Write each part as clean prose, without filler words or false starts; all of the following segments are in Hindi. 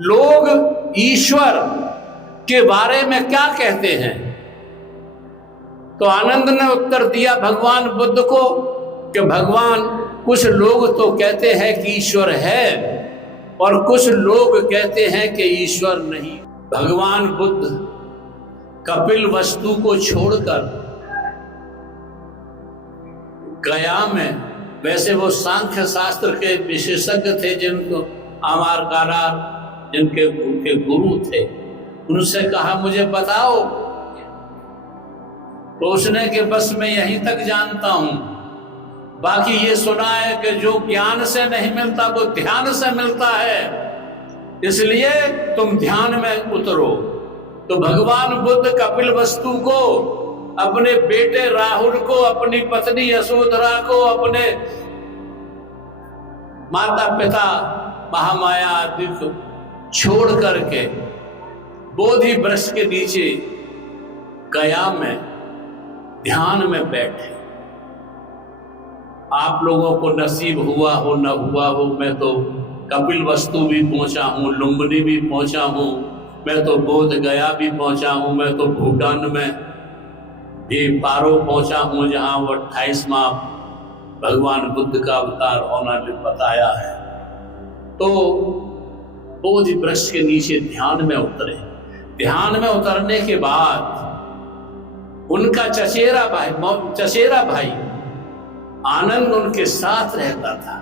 लोग ईश्वर के बारे में क्या कहते हैं? तो आनंद ने उत्तर दिया भगवान बुद्ध को कि भगवान, कुछ लोग तो कहते हैं कि ईश्वर है और कुछ लोग कहते हैं कि ईश्वर नहीं। भगवान बुद्ध कपिल वस्तु को छोड़कर गया में, वैसे वो सांख्य शास्त्र के विशेषज्ञ थे, जिनको आमारकारार जिनके उनके गुरु थे, उनसे कहा मुझे बताओ। तो उसने कि बस मैं यहीं तक जानता हूं, बाकी ये सुना है कि जो ज्ञान से नहीं मिलता वो ध्यान से मिलता है, इसलिए तुम ध्यान में उतरो। तो भगवान बुद्ध कपिल वस्तु को, अपने बेटे राहुल को, अपनी पत्नी यशोधरा को, अपने माता पिता महामाया आदि को छोड़ करके बोधि वृक्ष के नीचे गया में ध्यान में बैठे। आप लोगों को नसीब हुआ हो न हुआ हो, मैं तो कपिल वस्तु भी पहुंचा हूं, लुम्बिनी भी पहुंचा हूं, मैं तो बोध गया भी पहुंचा हूं, मैं तो भूटान में भी पारो पहुंचा हूं, जहां वो 28वां भगवान बुद्ध का अवतार होना भी बताया है। तो बोधि वृक्ष के नीचे ध्यान में उतरे। ध्यान में उतरने के बाद उनका चचेरा भाई आनंद उनके साथ रहता था।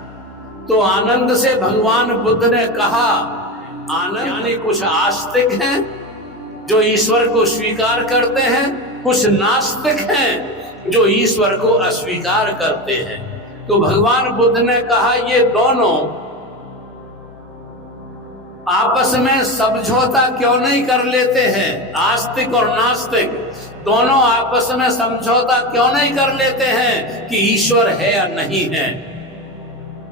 तो आनंद से भगवान बुद्ध ने कहा, आनंद, यानी कुछ आस्तिक हैं जो ईश्वर को स्वीकार करते हैं, कुछ नास्तिक हैं जो ईश्वर को अस्वीकार करते हैं। तो भगवान बुद्ध ने कहा ये दोनों आपस में समझौता क्यों नहीं कर लेते हैं? आस्तिक और नास्तिक दोनों आपस में समझौता क्यों नहीं कर लेते हैं कि ईश्वर है या नहीं है?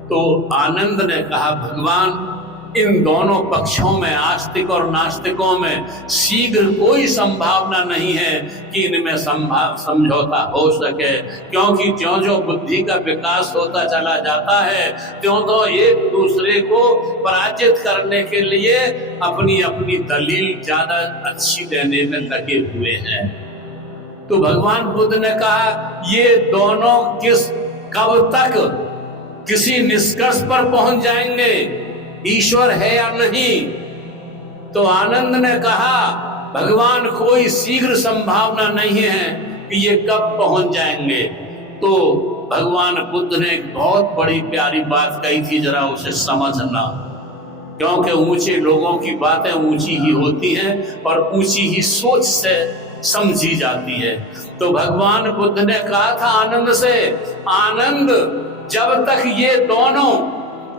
तो आनंद ने कहा भगवान, इन दोनों पक्षों में, आस्तिक और नास्तिकों में शीघ्र कोई संभावना नहीं है कि इनमें समझौता हो सके, क्योंकि ज्यों ज्यों बुद्धि का विकास होता चला जाता है त्यों तो एक दूसरे को पराजित करने के लिए अपनी अपनी दलील ज्यादा अच्छी देने में लगे हुए हैं। तो भगवान बुद्ध ने कहा ये दोनों कब तक किसी निष्कर्ष पर पहुंच जाएंगे, ईश्वर है या नहीं? तो आनंद ने कहा भगवान, कोई शीघ्र संभावना नहीं है कि ये कब पहुंच जाएंगे। तो भगवान बुद्ध ने एक बहुत बड़ी प्यारी बात कही थी, जरा उसे समझना, क्योंकि ऊंचे लोगों की बातें ऊंची ही होती हैं और ऊंची ही सोच से समझी जाती है। तो भगवान बुद्ध ने कहा था आनंद से, आनंद, जब तक ये दोनों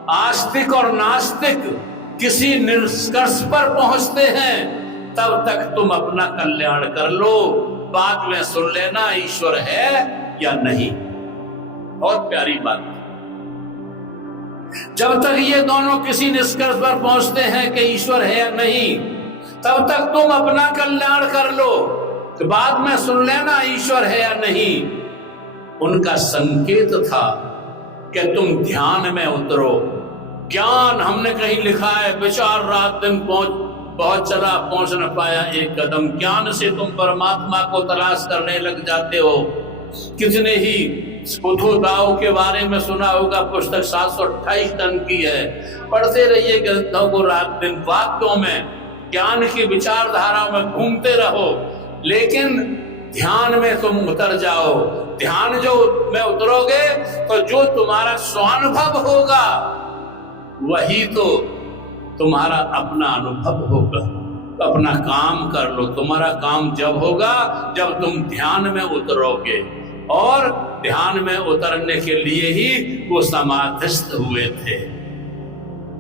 आस्तिक और नास्तिक किसी निष्कर्ष पर पहुंचते हैं तब तक तुम अपना कल्याण कर लो, बाद में सुन लेना ईश्वर है या नहीं। बहुत प्यारी बात। जब तक ये दोनों किसी निष्कर्ष पर पहुंचते हैं कि ईश्वर है या नहीं, तब तक तुम अपना कल्याण कर लो, तो बाद में सुन लेना ईश्वर है या नहीं। उनका संकेत था कि तुम ध्यान में उतरो। ज्ञान, हमने कहीं लिखा है, विचार रात दिन बहुत चला, पहुंच न पाया एक कदम। ज्ञान से तुम परमात्मा को तलाश करने लग जाते हो। कितने ही बुद्धोदाओं के बारे में सुना होगा, पुस्तक 728 टन की है, पढ़ते रहिए ग्रंथों को रात दिन, वाक्यों में, ज्ञान की विचारधारा में घूमते रहो, लेकिन ध्यान में तुम उतर जाओ। ध्यान जो में उतरोगे तो जो तुम्हारा स्वानुभव होगा वही तो तुम्हारा अपना अनुभव होगा। तो अपना काम कर लो। तुम्हारा काम जब होगा जब तुम ध्यान में उतरोगे, और ध्यान में उतरने के लिए ही वो समाधिस्थ हुए थे।